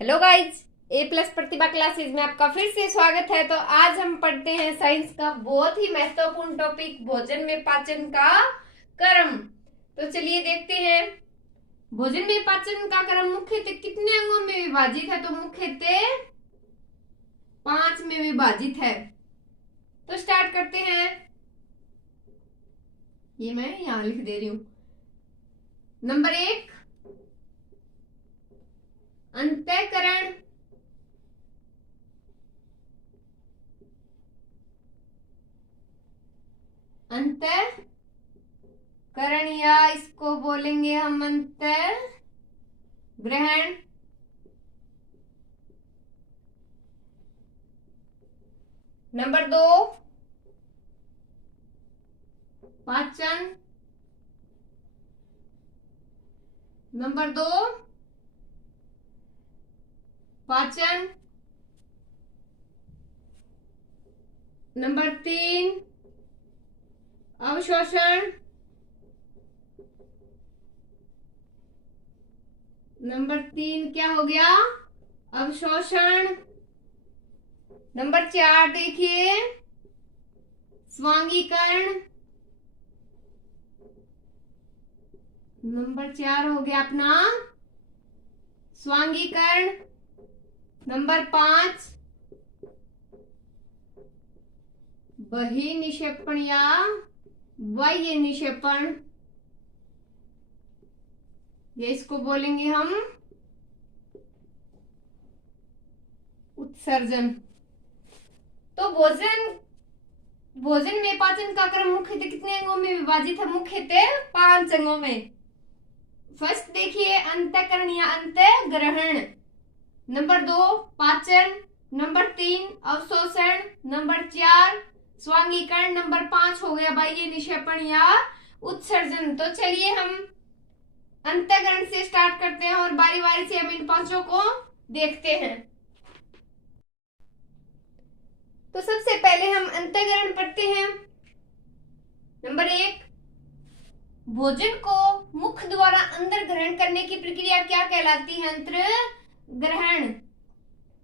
Hello guys, ए plus प्रतिभा classes में आपका फिर से स्वागत है। तो आज हम पढ़ते हैं साइंस का बहुत ही महत्वपूर्ण टॉपिक भोजन में पाचन का क्रम। तो चलिए देखते हैं। भोजन में पाचन का क्रम मुख्यतः कितने अंगों में विभाजित है? तो मुख्यतः 5 में विभाजित है। तो स्टार्ट करते हैं। ये मैं यहां लिख दे रही हूं। नंबर 1, अंतःकरण। अंतःकरण या इसको बोलेंगे हम अंतःग्रहण। नंबर 2, पाचन। नंबर 2, पाचन। नंबर 3, अवशोषण। नंबर 3 क्या हो गया? अवशोषण। नंबर 4 देखिए, स्वांगीकरण। नंबर 4 हो गया अपना स्वांगीकरण। नंबर 5, बहिर्निक्षेपण या बाह्य निक्षेपण। ये इसको बोलेंगे हम उत्सर्जन। तो भोजन में पाचन का क्रम मुख्यतः कितने अंगों में विभाजित है? मुख्यतः 5 अंगों में। फर्स्ट देखिए, अंतःकरण या अंतःग्रहण। नंबर 2, पाचन। नंबर 3, अवशोषण। नंबर 4, स्वांगीकरण। नंबर 5 हो गया बाह्य निक्षेपण या उत्सर्जन। तो चलिए हम अंतःकरण से स्टार्ट करते हैं और बारी बारी से हम इन पांचों को देखते हैं। तो सबसे पहले हम अंतःकरण पढ़ते हैं। नंबर 1, भोजन को मुख द्वारा अंदर ग्रहण करने की प्रक्रिया क्या कहलाती है? अंतर्ग्रहण।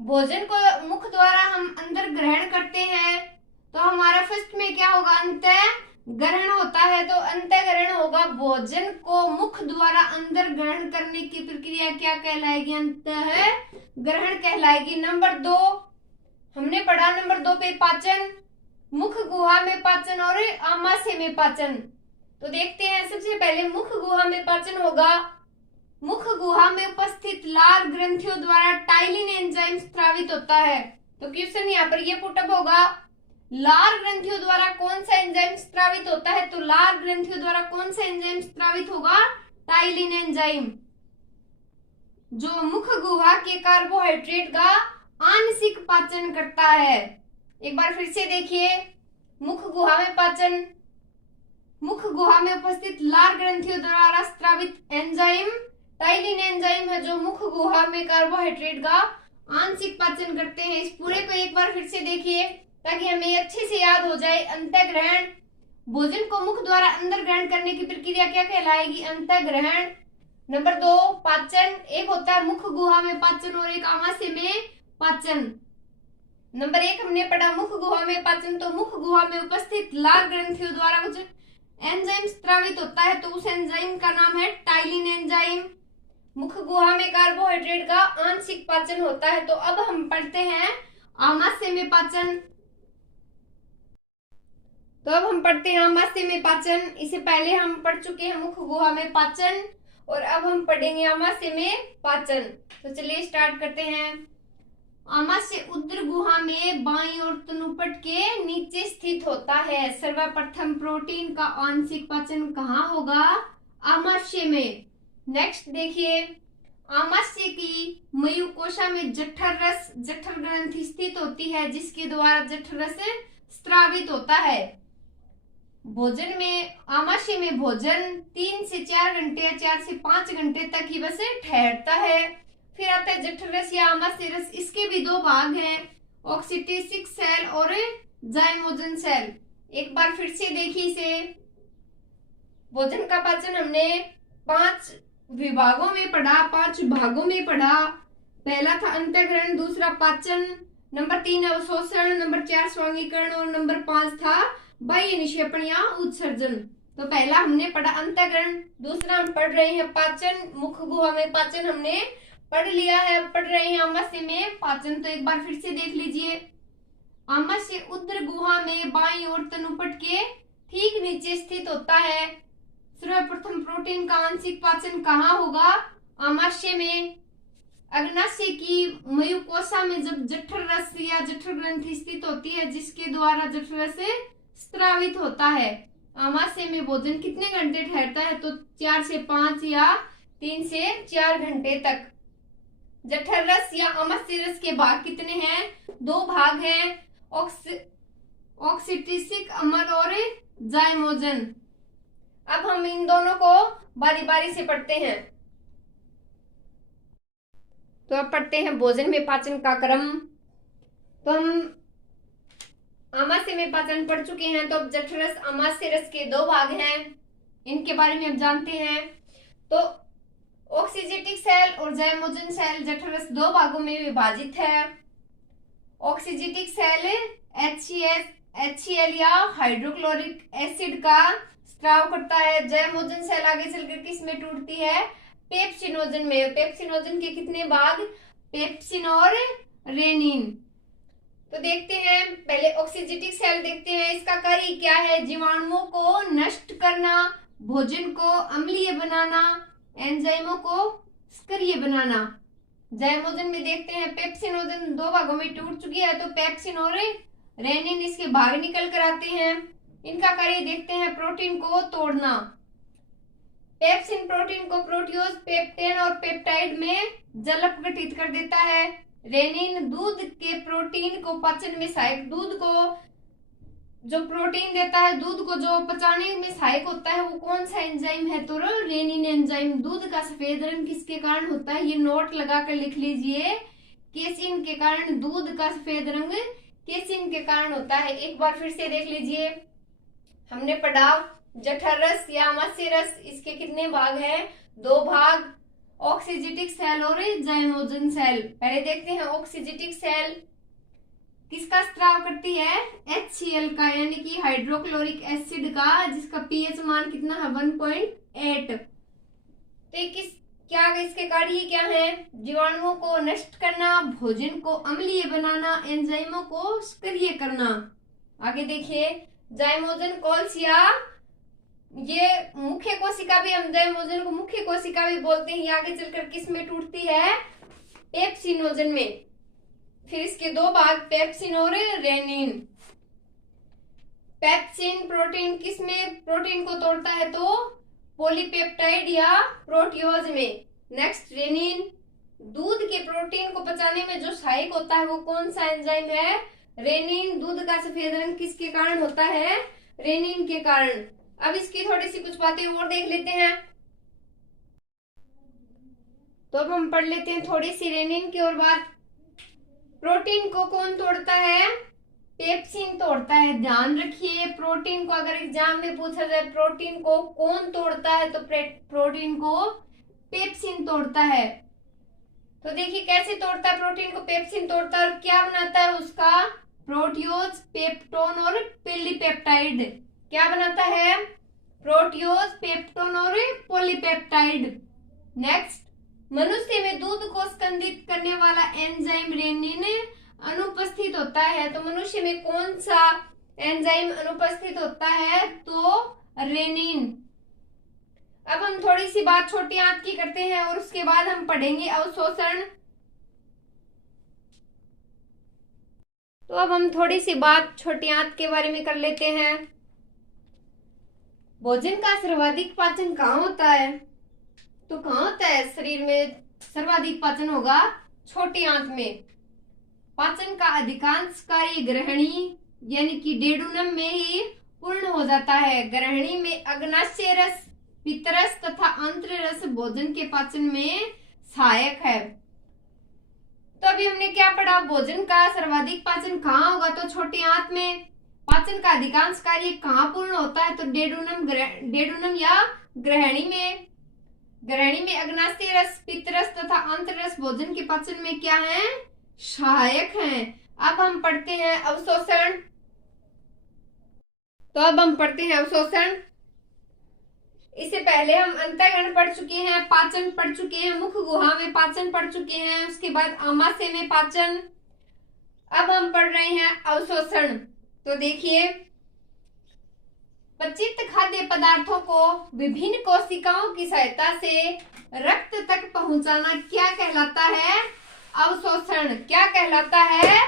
भोजन को मुख द्वारा हम अंदर ग्रहण करते हैं तो हमारा फर्स्ट में क्या होगा? अंतःग्रहण होता है। तो अंतःग्रहण होगा, भोजन को मुख द्वारा अंदर ग्रहण करने की प्रक्रिया क्या कहलाएगी? अंतःग्रहण कहलाएगी। नंबर 2 हमने पढ़ा, नंबर 2 पे पाचन, मुख गुहा में पाचन और आमाशय में पाचन। तो देखते हैं, सबसे पहले मुख गुहा में पाचन होगा। मुख गुहा में उपस्थित लार ग्रंथियों द्वारा टाइलिन एंजाइम स्रावित होता है। तो क्वेश्चन यहाँ पर ये पुटअप होगा, लार ग्रंथियों द्वारा कौन सा एंजाइम स्रावित होता है? तो लार ग्रंथियों द्वारा कौन सा एंजाइम स्रावित होगा? टाइलिन एंजाइम, जो मुख गुहा के कार्बोहाइड्रेट का आंशिक पाचन करता है। एक बार फिर से देखिए, मुख गुहा में पाचन, मुख गुहा में उपस्थित लार ग्रंथियों द्वारा स्रावित एंजाइम टाइलिन एंजाइम है, जो मुख गुहा में कार्बोहाइड्रेट का आंशिक पाचन करते हैं। इस पूरे को एक बार फिर से देखिए ताकि हमें अच्छे से याद हो जाए। अंतःग्रहण, भोजन को मुख द्वारा अंदर ग्रहण करने की प्रक्रिया क्या कहलाएगी? अंतःग्रहण। नंबर 2, पाचन। एक होता है मुख गुहा में पाचन और एक आमाशय में पाचन। नंबर 1 हमने पढ़ा मुख गुहा में पाचन, तो मुख गुहा में उपस्थित लार ग्रंथियों द्वारा कुछ एंजाइम स्रावित होता है, तो उस एंजाइम का नाम है टाइलिन एंजाइम। मुख गुहा में कार्बोहाइड्रेट का आंशिक पाचन होता है। तो अब हम पढ़ते हैं आमाशय में पाचन। तो अब हम पढ़ते हैं आमाशय में पाचन। इससे पहले हम पढ़ चुके हैं मुख गुहा में पाचन और अब हम पढ़ेंगे आमाशय में पाचन। तो चलिए स्टार्ट करते हैं। आमाशय उदर गुहा में बाईं ओर तनुपट के नीचे स्थित होता है। सर्वप्रथम प्रोटीन का आंशिक पाचन कहाँ होगा? आमाशय में। नेक्स्ट देखिए, आमाशय की मयुकोशा में जठर रस, जठर ग्रंथि स्थित होती है, जिसके द्वारा जठर रस स्रावित होता है। भोजन में, आमाशय में भोजन 3 से 4 घंटे या 4 से 5 घंटे तक ही बस ठहरता है। फिर आता है जठर रस या आमाशय रस। इसके भी 2 भाग हैं, ऑक्सीटिक सेल और जाइमोजन सेल। एक बार फिर से देखिए इसे। भोजन का पाचन हमने 5 विभागों में पढ़ा, 5 भागों में पढ़ा। पहला था अंतःग्रहण, दूसरा पाचन, नंबर 3 अवशोषण, नंबर 4 स्वांगीकरण और नंबर 5 था बाह्य निक्षेपण या उत्सर्जन। तो पहला हमने पढ़ा अंतःग्रहण, दूसरा हम पढ़ रहे हैं पाचन। मुख गुहा में पाचन हमने पढ़ लिया है, पढ़ रहे हैं आमाशय में पाचन। तो एक बार फिर से देख लीजिए। आमाशय उदर गुहा में बाईं ओर तनुपट के ठीक नीचे स्थित होता है। सर्वप्रथम प्रोटीन का आंशिक पाचन कहाँ होगा? आमाशय में। अग्नाशय की मयुकोसा में जब जठर रस या जठर ग्रंथि स्थित होती है, जिसके द्वारा जठर रस स्रावित होता है। आमाशय में भोजन कितने घंटे ठहरता है? तो 4 से 5 या 3 से 4 घंटे तक। जठर रस या आमाशय रस के भाग कितने हैं? 2 भाग हैं, ऑक्सीटिसिक अम्ल और जाइमोजन। अब हम इन दोनों को बारी बारी से पढ़ते हैं। तो अब पढ़ते हैं भोजन में पाचन का क्रम। तो हम आमाशय में पाचन पढ़ चुके हैं। तो अब जठर रस आमाशय रस के 2 भाग हैं, इनके बारे में अब जानते हैं। तो ऑक्सीजेटिक सेल और जाइमोजन सेल जठर रस 2 भागों में विभाजित है। ऑक्सीजेटिक सेल HCl या हाइड्रोक्लोरिक एसिड का स्राव करता है। जाइमोजन सेल आगे चलकर किस में टूटती है? पेप्सिनोजन में। पेप्सिनोजन के कितने भाग? पेप्सिन और रेनिन। तो देखते हैं, पहले ऑक्सीजेटिक सेल देखते हैं। इसका कार्य क्या है? जीवाणुओं को नष्ट करना, भोजन को अम्लीय बनाना, एंजाइमों को सक्रिय बनाना। जाइमोजन में देखते हैं, पेप्सिनोजन 2 भागों में टूट चुकी है। तो पेप्सिन और रेनिन इसके भाग निकल कर आते हैं। इनका कार्य देखते हैं, प्रोटीन को तोड़ना। पेप्सिन प्रोटीन को प्रोटियोज, पेप्टेन और पेप्टाइड में जलप गठित कर देता है। रेनिन दूध के प्रोटीन को पाचन में सहायक, दूध को जो प्रोटीन देता है, दूध को जो पचाने में सहायक होता है, वो कौन सा एंजाइम है? तो रेनिन एंजाइम। दूध का सफेद रंग किसके कारण होता है? ये नोट लगाकर लिख लीजिए। केसिन के कारण दूध का सफेद रंग केसिन के कारण होता है। एक बार फिर से देख लीजिए। हमने पढ़ा जठर रस या आमाशय रस, इसके कितने भाग हैं? 2 भाग, ऑक्सीजेटिक सेल और जाइमोजन सेल। पहले देखते हैं ऑक्सीजेटिक सेल किसका स्राव करती है? HCl का, यानी कि हाइड्रोक्लोरिक एसिड का, जिसका पीएच मान कितना है? 1.8। तो क्या इसके कार्य क्या है? जीवाणुओं को नष्ट करना, भोजन को अम्लीय बनाना, एंजाइमों को सक्रिय करना। आगे देखिए, जाइमोजन कोशिका, ये मुख्य कोशिका भी, हम जाइमोजन को मुख्य कोशिका भी बोलते हैं। आगे चलकर किस में टूटती है? पेप्सिनोजन में। फिर इसके 2 भाग, पेप्सिन और रेनिन। पेप्सिन प्रोटीन किस में प्रोटीन को तोड़ता है? तो पॉलीपेप्टाइड या प्रोटियोज में। नेक्स्ट, रेनिन दूध के प्रोटीन को पचाने में जो सहायक होता है, वो कौन सा एंजाइम है? रेनिन। दूध का सफेद रंग किसके कारण होता है? रेनिन के कारण। अब इसकी थोड़ी सी कुछ बातें और देख लेते हैं। तो अब हम पढ़ लेते हैं थोड़ी सी रेनिन की और बात। प्रोटीन को कौन तोड़ता है? पेप्सिन तोड़ता है। ध्यान रखिए, प्रोटीन को अगर एग्जाम में पूछा जाए प्रोटीन को कौन तोड़ता है, तो प्रोटीन को पेप्सिन तोड़ता है। तो देखिए कैसे तोड़ता है प्रोटीन को? पेप्सिन तोड़ता है और क्या बनाता है उसका? प्रोटियोज, पेप्टोन और पॉलीपेप्टाइड। क्या बनाता है? प्रोटियोज, पेप्टोन और पॉलीपेप्टाइड। नेक्स्ट, मनुष्य में दूध को स्कंदित करने वाला एंजाइम रेनिन अनुपस्थित होता है। तो मनुष्य में कौन सा एंजाइम अनुपस्थित होता है? तो रेनिन। अब हम थोड़ी सी बात छोटी आंत की करते हैं और उसके बाद हम पढ़ेंगे अवशोषण। तो अब हम थोड़ी सी बात छोटी आंत के बारे में कर लेते हैं। भोजन का सर्वाधिक पाचन कहाँ होता है? तो कहाँ होता है? शरीर में सर्वाधिक पाचन होगा छोटी आंत में। पाचन का अधिकांश कार्य ग्रहणी यानी कि डेडुनम में ही पूर्ण हो जाता है। ग्रहणी में अग्नाशय रस, पित्तरस तथा आंत्र रस भोजन के पाचन में सहायक है। तो अभी हमने क्या पढ़ा? भोजन का सर्वाधिक पाचन कहाँ होगा? तो छोटी आंत में। पाचन का अधिकांश कार्य कहाँ पूर्ण होता है? तो डेडुनम या ग्रहणी में। ग्रहणी में अग्नाशय रस, पित्तरस तथा आंतररस भोजन के पाचन में क्या है? सहायक हैं। अब हम पढ़ते हैं अवशोषण। तो अब हम पढ़ते हैं अवशोषण। इससे पहले हम अंतःकरण पढ़ चुके हैं, पाचन पढ़ चुके हैं, मुख गुहा में पाचन पढ़ चुके हैं, उसके बाद आमाशय में पाचन। अब हम पढ़ रहे हैं अवशोषण। तो देखिए, पचित खाद्य पदार्थों को विभिन्न कोशिकाओं की सहायता से रक्त तक पहुंचाना क्या कहलाता है? अवशोषण। क्या कहलाता है?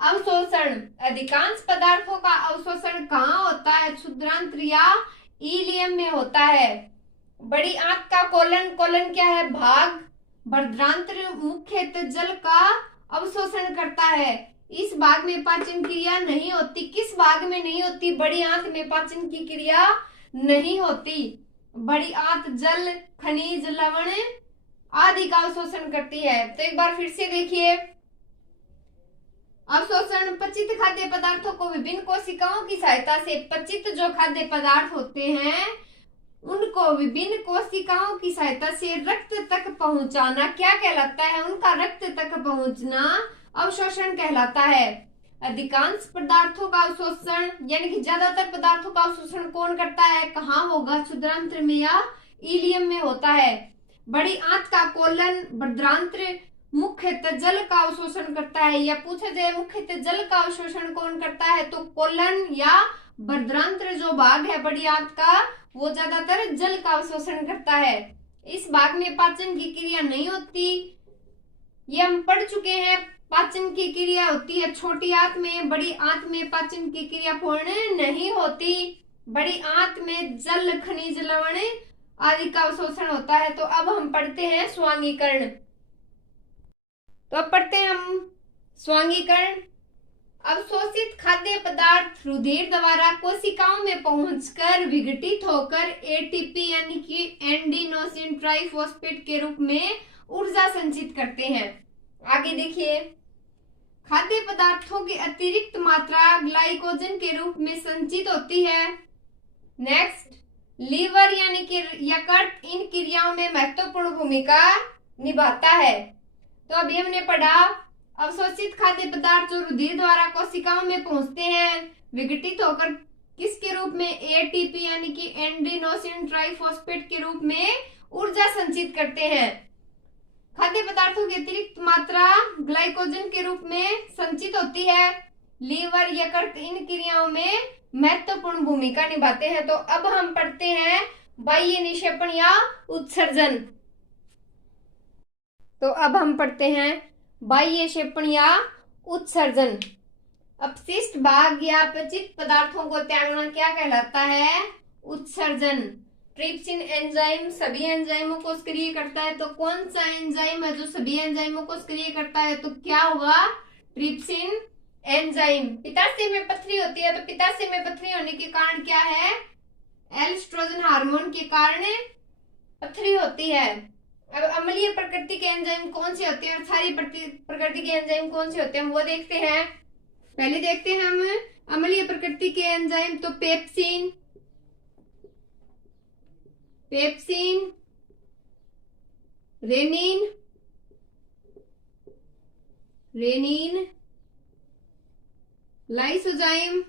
अवशोषण। अधिकांश पदार्थों का अवशोषण कहाँ होता है? क्षुद्रांत्र या इलियम में होता है। बड़ी आंत का कोलन, कोलन क्या है? भाग। बर्धांत्र मुख्यतः जल का अवशोषण करता है। इस भाग में पाचन क्रिया नहीं होती। किस भाग में नहीं होती? बड़ी आंत में पाचन की क्रिया नहीं होती। बड़ी आंत जल, खनिज, लवण आदि का अवशोषण करती है। तो एक बार फिर से देखिए, अवशोषण पचित खाद्य पदार्थों को विभिन्न कोशिकाओं की सहायता से, पचित जो खाद्य पदार्थ होते हैं उनको विभिन्न कोशिकाओं की सहायता से रक्त तक पहुंचाना क्या कहलाता है? उनका रक्त तक पहुंचना अवशोषण कहलाता है। अधिकांश पदार्थों का अवशोषण यानी कि ज्यादातर पदार्थों का अवशोषण कौन करता है? कहाँ होगा? क्षुद्रांत्र में या इलियम में होता है। बड़ी आंत का कोलन, बर्धांत्र मुख्यतः जल का अवशोषण करता है। या पूछा जाए मुख्यतः जल का अवशोषण कौन करता है, तो कोलन या बर्धांत्र जो भाग है बड़ी आंत का, वो ज्यादातर जल का अवशोषण करता है। इस भाग में पाचन की क्रिया नहीं होती। ये हम पढ़ चुके हैं। पाचन की क्रिया होती है छोटी आंत में, बड़ी आंत में पाचन की क्रिया पूर्ण नहीं होती। बड़ी आंत में जल, खनिज, लवण आदि का अवशोषण होता है। तो अब हम पढ़ते हैं स्वांगीकरण। तो अब पढ़ते हैं हम स्वांगीकरण। अवशोषित खाद्य पदार्थ रुधिर द्वारा कोशिकाओं में पहुंचकर विघटित होकर एटीपी यानी कि एंडोनिसिन ट्राइफॉस्फेट के रूप में ऊर्जा संचित करते हैं। आगे देखिए, खाद्य पदार्थों की अतिरिक्त मात्रा ग्लाइकोजन के रूप में संचित होती है। नेक्स्ट, लीवर यानी कि यकृत इन क्रियाओं में महत्वपूर्ण भूमिका निभाता है। तो अभी हमने पढ़ा अवशोषित खाद्य पदार्थ जो रुधिर द्वारा कोशिकाओं में पहुंचते हैं, विघटित होकर किसके रूप में? एटीपी यानी कि एंडोनिसिन ट्राइफॉस्फेट के रूप में ऊर्जा संचित करते हैं। खाद्य पदार्थों की अतिरिक्त मात्रा ग्लाइकोजन के रूप में संचित होती है। लीवर, यकृत इन क्रियाओं में महत्वपूर्ण भूमिका निभाते हैं। तो अब हम पढ़ते हैं बाह्य निक्षेपण या उत्सर्जन। तो अब हम पढ़ते हैं बाह्य क्षेपण या उत्सर्जन। अपशिष्ट भाग या अपचित पदार्थों को त्यागना क्या कहलाता है? उत्सर्जन। ट्रिप्सिन एंजाइम सभी एंजाइमों को सक्रिय करता है। तो कौन सा एंजाइम है जो सभी एंजाइमों को सक्रिय करता है? तो क्या होगा? Trypsin enzyme. पित्ताशय में पथरी होती है, तो पित्ताशय में पथरी होने के कारण क्या है? एस्ट्रोजन हार्मोन के कारण पथरी होती है। अब अम्लीय प्रकृति के एंजाइम कौन से होते हैं और क्षारीय प्रकृति के एंजाइम कौन से होते हैं, वो देखते हैं। पहले देखते हैं हम अम्लीय प्रकृति के एंजाइम। तो पेप्सिन, रेनिन, लाइसोजाइम,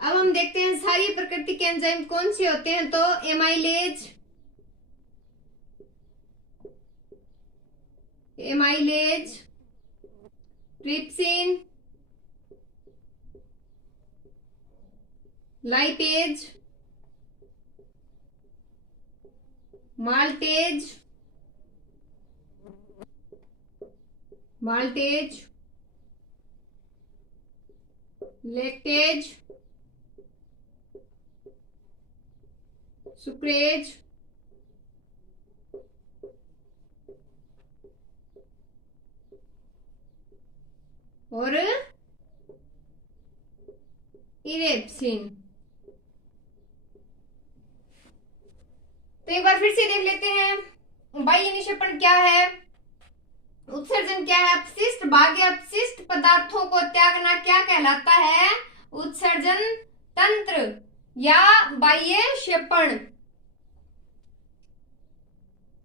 अब हम देखते हैं क्षारीय प्रकृति के एंजाइम कौन से होते हैं। तो amylase, trypsin, lipase, maltase, lactase, sucrase, और इरेप्सिन। तो एक बार फिर से देख लेते हैं बाह्य निक्षेपण क्या है। उत्सर्जन क्या है? अपशिष्ट भाग्य अपशिष्ट पदार्थों को त्यागना क्या कहलाता है? उत्सर्जन तंत्र या बाह्य क्षेपण।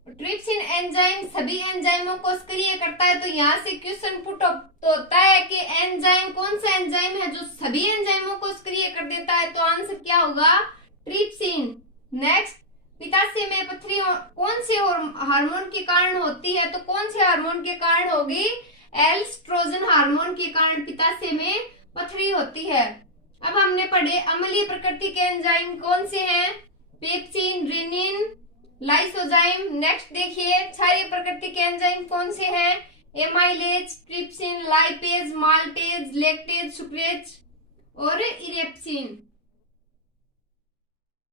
ट्रिप्सिन एंजाइम सभी एंजाइमों को सक्रिय करता है। तो यहाँ से क्वेश्चन पुट होता है कि एंजाइम कौन सा एंजाइम है जो सभी एंजाइमों को सक्रिय कर देता है? तो आंसर क्या होगा? ट्रिप्सिन। नेक्स्ट, पित्ताशय में पथरी कौन से हार्मोन के कारण होती है? तो कौन से हार्मोन के कारण होगी? एस्ट्रोजन हार्मोन के कारण पित्ताशय में पथरी होती है। अब हमने पढ़े अम्लीय प्रकृति के एंजाइम कौन से हैं? Pepsin, rennin, lysozyme. नेक्स्ट देखिए क्षारीय प्रकृति के एंजाइम कौन से हैं? Amylase, trypsin, lipase, maltase, lactase, sucrase और इरेप्सिन।